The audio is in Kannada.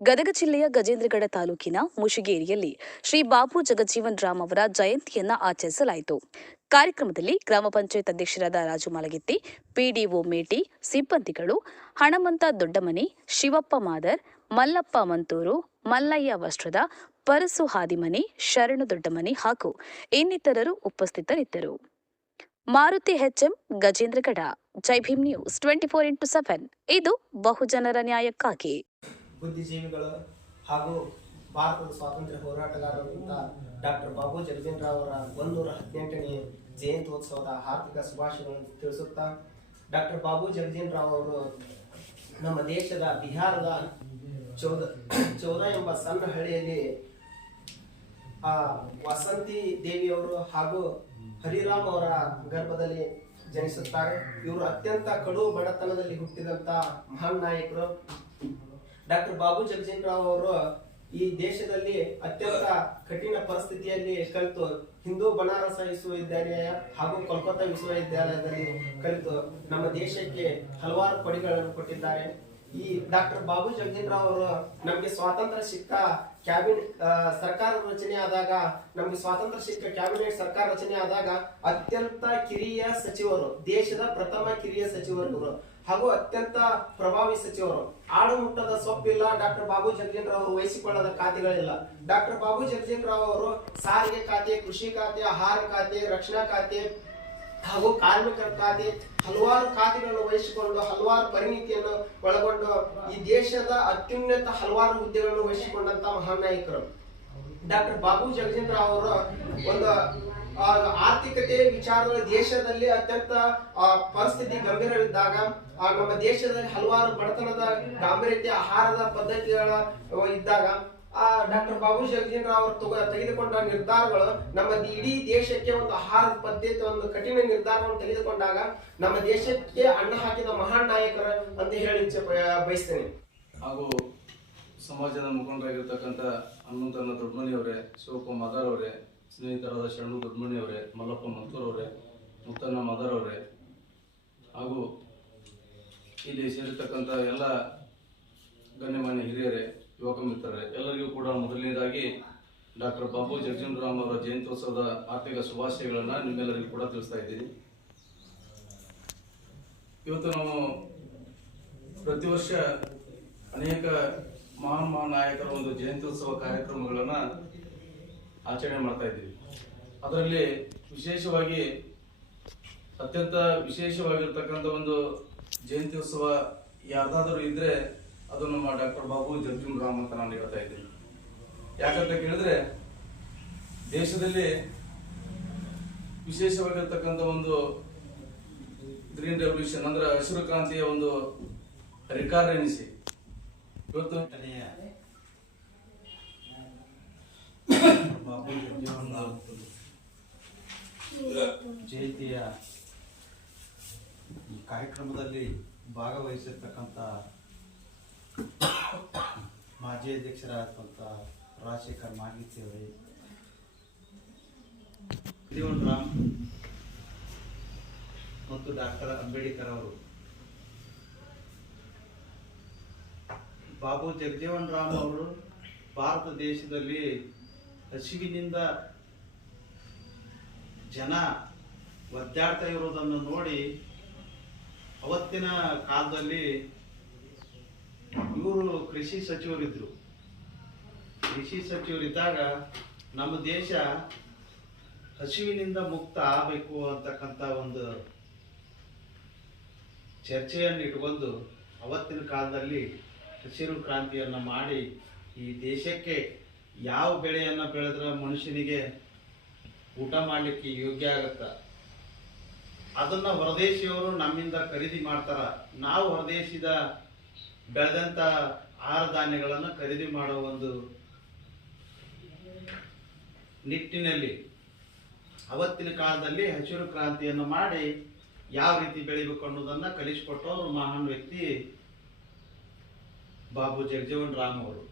ಗದಗ ಜಿಲ್ಲೆಯ ಗಜೇಂದ್ರಗಡ ತಾಲೂಕಿನ ಮುಷಿಗೇರಿಯಲ್ಲಿ ಶ್ರೀ ಬಾಬು ಜಗಜೀವನ್ ರಾಮ್ ಅವರ ಜಯಂತಿಯನ್ನ ಆಚರಿಸಲಾಯಿತು. ಕಾರ್ಯಕ್ರಮದಲ್ಲಿ ಗ್ರಾಮ ಪಂಚಾಯತ್ ಅಧ್ಯಕ್ಷರಾದ ರಾಜು ಮಾಲಗಿತ್ತಿ, ಪಿಡಿಒ ಮೇಟಿ, ಸಿಬ್ಬಂದಿಗಳು, ಹಣಮಂತ ದೊಡ್ಡಮನಿ, ಶಿವಪ್ಪ ಮಾದರ್, ಮಲ್ಲಪ್ಪ ಮಂತೂರು, ಮಲ್ಲಯ್ಯ ವಸ್ತ್ರದ, ಪರಸು ಹಾದಿಮನಿ, ಶರಣು ದೊಡ್ಡಮನಿ ಹಾಗೂ ಇನ್ನಿತರರು ಉಪಸ್ಥಿತರಿದ್ದರು. ಮಾರುತಿ ಹೆಚ್ಎಂ, ಗಜೇಂದ್ರಗಡ. ಜೈ ಭೀಮ್ ನ್ಯೂಸ್ 24x7 ಇದು ಬಹುಜನರ ನ್ಯಾಯಕ್ಕಾಗಿ. ಬುದ್ಧಿಜೀವಿಗಳು ಹಾಗೂ ಭಾರತದ ಸ್ವಾತಂತ್ರ್ಯ ಹೋರಾಟಗಾರರಾದಂಥ ಡಾಕ್ಟರ್ ಬಾಬು ಜಗಜೀವನ್ ರಾವ್ ಅವರ 118ನೇ ಜಯಂತ್ಯೋತ್ಸವದ ಹಾರ್ದಿಕ ಶುಭಾಶಯಗಳನ್ನು ತಿಳಿಸುತ್ತಾ, ಡಾಕ್ಟರ್ ಬಾಬು ಜಗಜೀವನ್ ರಾವ್ ಅವರು ನಮ್ಮ ದೇಶದ ಬಿಹಾರದ ಚೌದ ಎಂಬ ಸಣ್ಣ ಹಳ್ಳಿಯಲ್ಲಿ ವಸಂತಿ ದೇವಿಯವರು ಹಾಗೂ ಹರಿರಾಮ್ ಅವರ ಗರ್ಭದಲ್ಲಿ ಜನಿಸುತ್ತಾರೆ. ಇವರು ಅತ್ಯಂತ ಕಡು ಬಡತನದಲ್ಲಿ ಹುಟ್ಟಿದಂತ ಮಹಾನ್ ನಾಯಕರು. ಡಾಕ್ಟರ್ ಬಾಬು ಜಗಜೀವನ್ ರಾವ್ ಅವರು ಈ ದೇಶದಲ್ಲಿ ಅತ್ಯಂತ ಕಠಿಣ ಪರಿಸ್ಥಿತಿಯಲ್ಲಿ ಕಲಿತು ಹಿಂದೂ ಬನಾರಸ ವಿಶ್ವವಿದ್ಯಾಲಯ ಹಾಗೂ ಕೋಲ್ಕತ್ತಾ ವಿಶ್ವವಿದ್ಯಾಲಯದಲ್ಲಿ ಕಲಿತು ನಮ್ಮ ದೇಶಕ್ಕೆ ಹಲವಾರು ಕೊಡುಗೆಗಳನ್ನು ಕೊಟ್ಟಿದ್ದಾರೆ. ಈ ಡಾಕ್ಟರ್ ಬಾಬು ಜಗಜೀವನ್ ರಾವ್ ಅವರು ನಮಗೆ ಸ್ವಾತಂತ್ರ್ಯ ಸಿಕ್ಕ ಸರ್ಕಾರ ರಚನೆ ಆದಾಗ ಕ್ಯಾಬಿನೆಟ್ ಸರ್ಕಾರ ರಚನೆ ಆದಾಗ ಅತ್ಯಂತ ಕಿರಿಯ ಸಚಿವರು, ದೇಶದ ಪ್ರಥಮ ಕಿರಿಯ ಸಚಿವರು ಹಾಗೂ ಅತ್ಯಂತ ಪ್ರಭಾವಿ ಸಚಿವರು. ಆಡುಮುಟ್ಟದ ಸೊಪ್ಪಿಲ್ಲ ಡಾಕ್ಟರ್ ಬಾಬು ಜಗಜೀವನ್ ರಾವ್ ಅವರು ವಹಿಸಿಕೊಳ್ಳದ ಖಾತೆಗಳಿಲ್ಲ. ಡಾಕ್ಟರ್ ಬಾಬು ಜಗಜೀವನ್ ರಾವ್ ಅವರು ಸಾರಿಗೆ ಖಾತೆ, ಕೃಷಿ ಖಾತೆ, ಆಹಾರ ಖಾತೆ, ರಕ್ಷಣಾ ಖಾತೆ ಹಾಗೂ ಕಾರ್ಮಿಕರ ಖಾತೆ ಹಲವಾರು ಖಾತೆಗಳನ್ನು ವಹಿಸಿಕೊಂಡು ಹಲವಾರು ಪರಿಣಿತಿಯನ್ನು ಒಳಗೊಂಡು ಈ ದೇಶದ ಅತ್ಯುನ್ನತ ಹಲವಾರು ಹುದ್ದೆಗಳನ್ನು ವಹಿಸಿಕೊಂಡಂತ ಮಹಾನ್ ನಾಯಕರು. ಡಾಕ್ಟರ್ ಬಾಬು ಜಗಜೀವನ್ ರಾವ್ ಅವರು ಒಂದು ಆರ್ಥಿಕತೆ ವಿಚಾರದಲ್ಲಿ ದೇಶದಲ್ಲಿ ಅತ್ಯಂತ ಪರಿಸ್ಥಿತಿ ಗಂಭೀರವಿದ್ದಾಗ ನಮ್ಮ ದೇಶದಲ್ಲಿ ಹಲವಾರು ಬಡತನದ ಗಾಂಭೀರ್ಯತೆ, ಆಹಾರದ ಪದ್ಧತಿಗಳ ಇದ್ದಾಗ ಡಾಕ್ಟರ್ ಬಾಬು ಜಗಜೀವನ್ ರಾವ್ ಅವರು ತೆಗೆದುಕೊಂಡ ನಿರ್ಧಾರಗಳು ನಮ್ಮ ಇಡೀ ದೇಶಕ್ಕೆ ಒಂದು ಆಹಾರದ ಪದ್ಧತಿ, ಒಂದು ಕಠಿಣ ನಿರ್ಧಾರವನ್ನು ತೆಗೆದುಕೊಂಡಾಗ ನಮ್ಮ ದೇಶಕ್ಕೆ ಅನ್ನ ಹಾಕಿದ ಮಹಾನ್ ನಾಯಕರ ಅಂತ ಹೇಳಿ ಬಯಸ್ತೇನೆ. ಹಾಗೂ ಸಮಾಜದ ಮುಖಂಡರಾಗಿರ್ತಕ್ಕಂಥ ಹನುಮಂತನ ದೊಡ್ಡಮನಿ ಅವರೇ, ಶಿವಪ್ಪ ಮಾದರ್ ಅವರೇ, ಸ್ನೇಹಿತರಾದ ಶರಣು ದೊಡ್ಡಮನಿ ಅವರೇ, ಮಲ್ಲಪ್ಪ ಮಂತೂರ್ ಅವರೇ, ಮುತ್ತಣ್ಣ ಮಾದರ್ ಅವರೇ ಹಾಗೂ ಇಲ್ಲಿ ಸೇರಿರ್ತಕ್ಕಂಥ ಎಲ್ಲ ಗಣ್ಯಮಾನ್ಯ ಹಿರಿಯರೇ, ಯುವಕ ಮಿತ್ರರೇ, ಎಲ್ಲರಿಗೂ ಕೂಡ ಮೊದಲನೇದಾಗಿ ಡಾಕ್ಟರ್ ಬಾಬು ಜಗಜೀವನ್ ರಾಮ್ ಅವರ ಜಯಂತ್ಯೋತ್ಸವದ ಆರ್ಥಿಕ ಶುಭಾಶಯಗಳನ್ನು ನಿಮ್ಮೆಲ್ಲರಿಗೂ ಕೂಡ ತಿಳಿಸ್ತಾ ಇದ್ದೀನಿ. ಇವತ್ತು ನಾವು ಪ್ರತಿ ವರ್ಷ ಅನೇಕ ಮಹಾನ್ ನಾಯಕರ ಒಂದು ಜಯಂತ್ಯೋತ್ಸವ ಕಾರ್ಯಕ್ರಮಗಳನ್ನು ಆಚರಣೆ ಮಾಡ್ತಾ ಇದ್ದೀವಿ. ಅದರಲ್ಲಿ ವಿಶೇಷವಾಗಿ ಅತ್ಯಂತ ವಿಶೇಷವಾಗಿರ್ತಕ್ಕಂಥ ಒಂದು ಜಯಂತ್ಯೋತ್ಸವ ಯಾರ್ದಾದರೂ ಇದ್ರೆ ಅದು ನಮ್ಮ ಡಾಕ್ಟರ್ ಬಾಬು ಜಗಜೀವನ್ ರಾಮ್ ಅಂತ ನಾನು ಹೇಳ್ತಾ ಇದ್ದೀನಿ. ಯಾಕಂತ ಕೇಳಿದ್ರೆ ದೇಶದಲ್ಲಿ ವಿಶೇಷವಾಗಿರ್ತಕ್ಕಂಥ ಒಂದು ಗ್ರೀನ್ ರೆವಲ್ಯೂಷನ್ ಅಂದ್ರೆ ಹಸಿರು ಕ್ರಾಂತಿಯ ಒಂದು ಹರಿಕಾರ ಎನಿಸಿ ಇವತ್ತು ಬಾಬು ಜಗಜೀವನ್ ರಾವ್ ಜಯಂತಿಯ ಈ ಕಾರ್ಯಕ್ರಮದಲ್ಲಿ ಭಾಗವಹಿಸಿರ್ತಕ್ಕಂಥ ಮಾಜಿ ಅಧ್ಯಕ್ಷರಾದಂಥ ರಾಜಶೇಖರ್ ಮಾಗಿತ್ತಿ ಅವರೇ, ಜಗಜೀವನ್ ರಾಮ್ ಮತ್ತು ಡಾಕ್ಟರ್ ಅಂಬೇಡ್ಕರ್ ಅವರು. ಬಾಬು ಜಗಜೀವನ್ ರಾಮ್ ಅವರು ಭಾರತ ದೇಶದಲ್ಲಿ ಹಸಿವಿನಿಂದ ಜನ ಒದ್ದಾಡ್ತಾ ಇರೋದನ್ನು ನೋಡಿ ಅವತ್ತಿನ ಕಾಲದಲ್ಲಿ ಇವರು ಕೃಷಿ ಸಚಿವರಿದ್ರು. ಕೃಷಿ ಸಚಿವರಿದ್ದಾಗ ನಮ್ಮ ದೇಶ ಹಸಿವಿನಿಂದ ಮುಕ್ತ ಆಗಬೇಕು ಅಂತಕ್ಕಂಥ ಒಂದು ಚರ್ಚೆಯನ್ನು ಇಟ್ಕೊಂಡು ಅವತ್ತಿನ ಕಾಲದಲ್ಲಿ ಹಸಿರು ಕ್ರಾಂತಿಯನ್ನು ಮಾಡಿ ಈ ದೇಶಕ್ಕೆ ಯಾವ ಬೆಳೆಯನ್ನು ಬೆಳೆದ್ರೆ ಮನುಷ್ಯನಿಗೆ ಊಟ ಮಾಡಲಿಕ್ಕೆ ಯೋಗ್ಯ ಆಗತ್ತ ಅದನ್ನ ಹೊರದೇಶಿಯವರು ನಮ್ಮಿಂದ ಖರೀದಿ ಮಾಡ್ತಾರ, ನಾವು ಹೊರದೇಶದ ಬೆಳೆದಂತ ಆಹಾರ ಧಾನ್ಯಗಳನ್ನು ಖರೀದಿ ಮಾಡೋ ಒಂದು ನಿಟ್ಟಿನಲ್ಲಿ ಅವತ್ತಿನ ಕಾಲದಲ್ಲಿ ಹಸಿರು ಕ್ರಾಂತಿಯನ್ನು ಮಾಡಿ ಯಾವ ರೀತಿ ಬೆಳಿಬೇಕು ಅನ್ನೋದನ್ನ ಕಲಿಸಿಕೊಟ್ಟವರು ಮಹಾನ್ ವ್ಯಕ್ತಿ ಬಾಬು ಜಗಜೀವನ್ ರಾಮ್ ಅವರು.